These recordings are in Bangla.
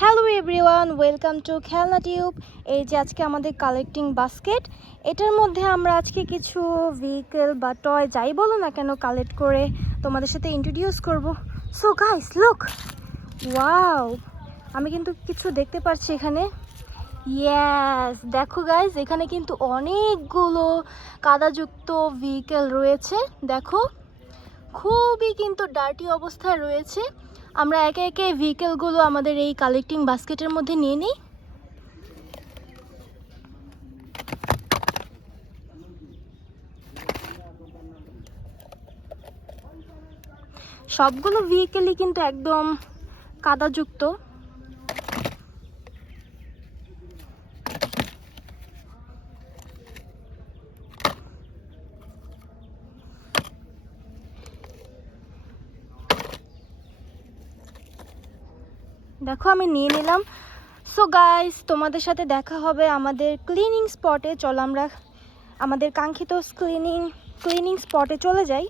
হ্যালো এভরিওয়ান, ওয়েলকাম টু খেলনা টিউব। এই যে আজকে আমাদের কালেক্টিং বাস্কেট, এটার মধ্যে আমরা আজকে কিছু ভেহিকেল বা টয় যাই বলো না কেন কালেক্ট করে তোমাদের সাথে ইন্ট্রোডিউস করব। সো গাইস লুক, ওয়াও, আমি কিন্তু কিছু দেখতে পাচ্ছি এখানে। ইয়েস, দেখো গাইস, এখানে কিন্তু অনেকগুলো কাদাযুক্ত ভেহিকেল রয়েছে। দেখো, খুবই কিন্তু ডার্টি অবস্থায় রয়েছে। আমরা একে একে ভেহিকেলগুলো আমাদের এই কালেক্টিং বাস্কেটের মধ্যে নিয়ে নিই। সবগুলো ভেহিকেলই কিন্তু একদম কাদাযুক্ত। দেখো, আমি নিয়ে নিলাম। সো গাইস, তোমাদের সাথে দেখা হবে আমাদের ক্লিনিং স্পটে। চলো আমরা আমাদের কাঙ্ক্ষিত ক্লিনিং স্পটে চলে যাই।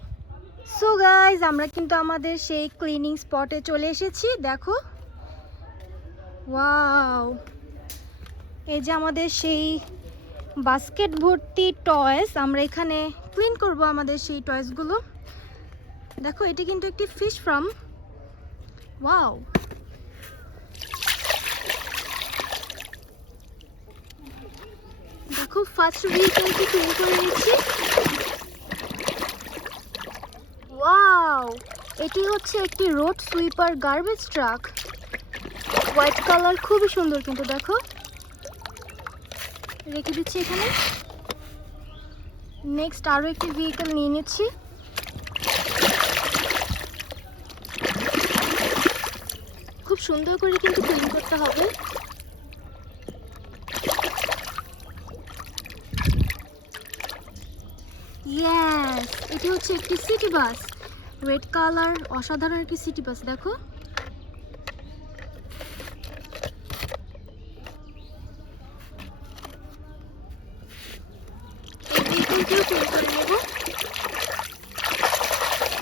সো গাইস, আমরা কিন্তু আমাদের সেই ক্লিনিং স্পটে চলে এসেছি। দেখো, ওয়াও, এই যে আমাদের সেই বাস্কেট ভর্তি টয়েস। আমরা এখানে ক্লিন করব আমাদের সেই টয়েসগুলো। দেখো, এটি কিন্তু একটি ফিশ ফার্ম। ওয়াও, দেখো, ফার্স্ট ভেহিকেলটি ক্লিন করে নিচ্ছি। ওয়াও, এটি হচ্ছে একটি road sweeper garbage truck. White colour, খুবই সুন্দর কিন্তু। দেখো, রেখে দিচ্ছি এখানে। নেক্সট আরও একটি ভেহিকেল নিয়ে নিচ্ছি। খুব সুন্দর করে কিন্তু ক্লিন করতে হবে। ইয়েস, এটি হচ্ছে একটি সিটি বাস। রেড কালার, অসাধারণ একটি সিটি বাস। দেখো,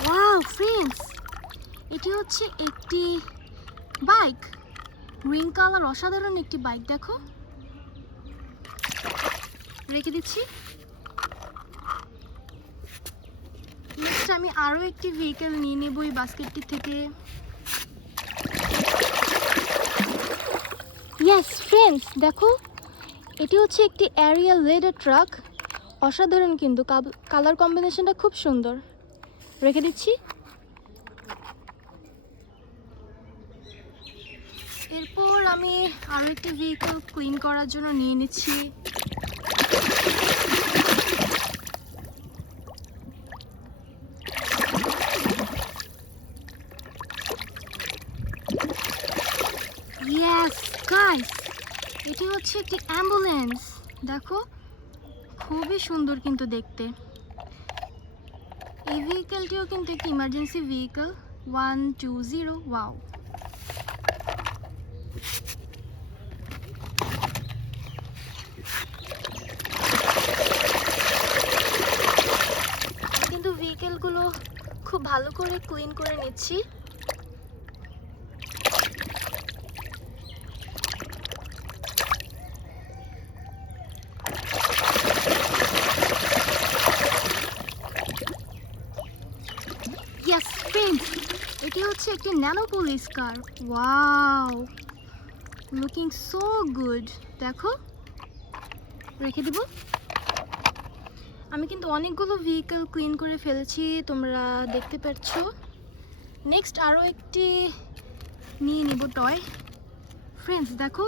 ওয়াও ফ্রেন্ডস, এটি হচ্ছে একটি বাইক। গ্রিন কালার, অসাধারণ একটি বাইক। দেখো, রেখে দিচ্ছি। নেক্সট আমি আরও একটি ভেহিকেল নিয়ে নেব এই বাস্কেটটি থেকে। ইয়েস ফ্রেন্ডস, দেখো, এটি হচ্ছে একটি এরিয়াল লেডার ট্রাক। অসাধারণ কিন্তু, কালার কম্বিনেশনটা খুব সুন্দর। রেখে দিচ্ছি। এরপর আমি আরও একটি ভেহিকেল ক্লিন করার জন্য নিয়ে নিচ্ছি। ইয়েস গাইস, এটি হচ্ছে একটি অ্যাম্বুলেন্স। দেখো, খুবই সুন্দর কিন্তু দেখতে। এই ভেহিকেলটিও কিন্তু একটি ইমার্জেন্সি ভেহিকেল। 120, ওয়াও। কিন্তু ভেহিকেলগুলো খুব ভালো করে ক্লিন করে নিচ্ছি। ইয়েস ফ্রেন্ডস, এটি হচ্ছে একটি ন্যানো পুলিশ কার। Wow, looking so good. দেখো, রেখে দেব। আমি কিন্তু অনেকগুলো ভেহিকেল ক্লিন করে ফেলেছি, তোমরা দেখতে পাচ্ছ। নেক্সট আরও একটি নিয়ে নিব টয়। ফ্রেন্ডস দেখো,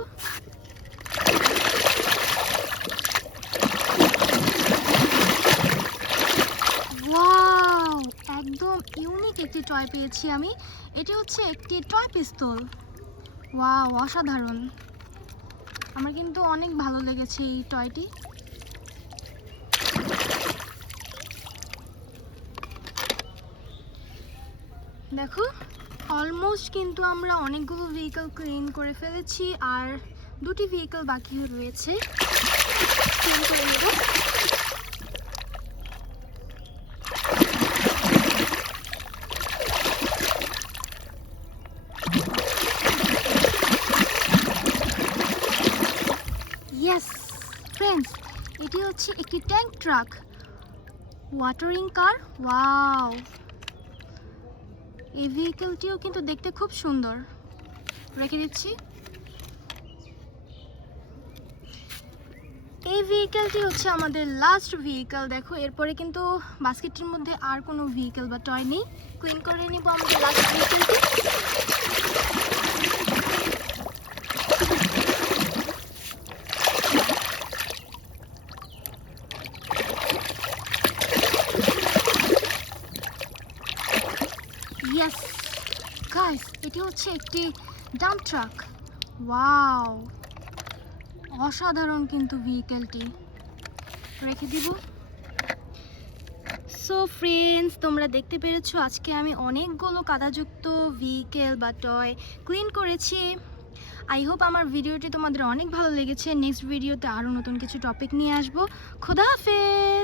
ওয়াও, একদম ইউনিক একটি টয় পেয়েছি আমি। এটি হচ্ছে একটি টয় পিস্তল। ওয়াও, অসাধারণ। আমার কিন্তু অনেক ভালো লেগেছে এই টয়টি। দেখো, অলমোস্ট কিন্তু আমরা অনেকগুলো ভেহিকেল ক্লিন করে ফেলেছি, আর দুটি ভেহিকেল বাকি রয়েছে। ক্লিন করে নেব। হচ্ছে একটি ট্যাঙ্ক ট্রাক, ওয়াটারিং কার। ওয়াও, এই ভেহিকলটিও কিন্তু দেখতে খুব সুন্দর। রেখে দিচ্ছি। এই ভেহিকলটি হচ্ছে আমাদের লাস্ট ভেহিকল। দেখো, এরপরে কিন্তু বাস্কেটের মধ্যে আর কোনো ভেহিকল বা টয় নেই। ক্লিন করে নিব আমাদের লাস্ট ভেহিকলটি। ইয়েস গাইস, এটি হচ্ছে একটি ডাম্প ট্রাক। ওয়াও, অসাধারণ কিন্তু ভেহিকলটি। রেখে দিব। সো ফ্রেন্ডস, তোমরা দেখতে পেরেছো আজকে আমি অনেকগুলো কাদাযুক্ত ভেহিকেল বা টয় ক্লিন করেছি। আই হোপ আমার ভিডিওটি তোমাদের অনেক ভালো লেগেছে। নেক্সট ভিডিওতে আরও নতুন কিছু টপিক নিয়ে আসবো। খোদা হাফেজ।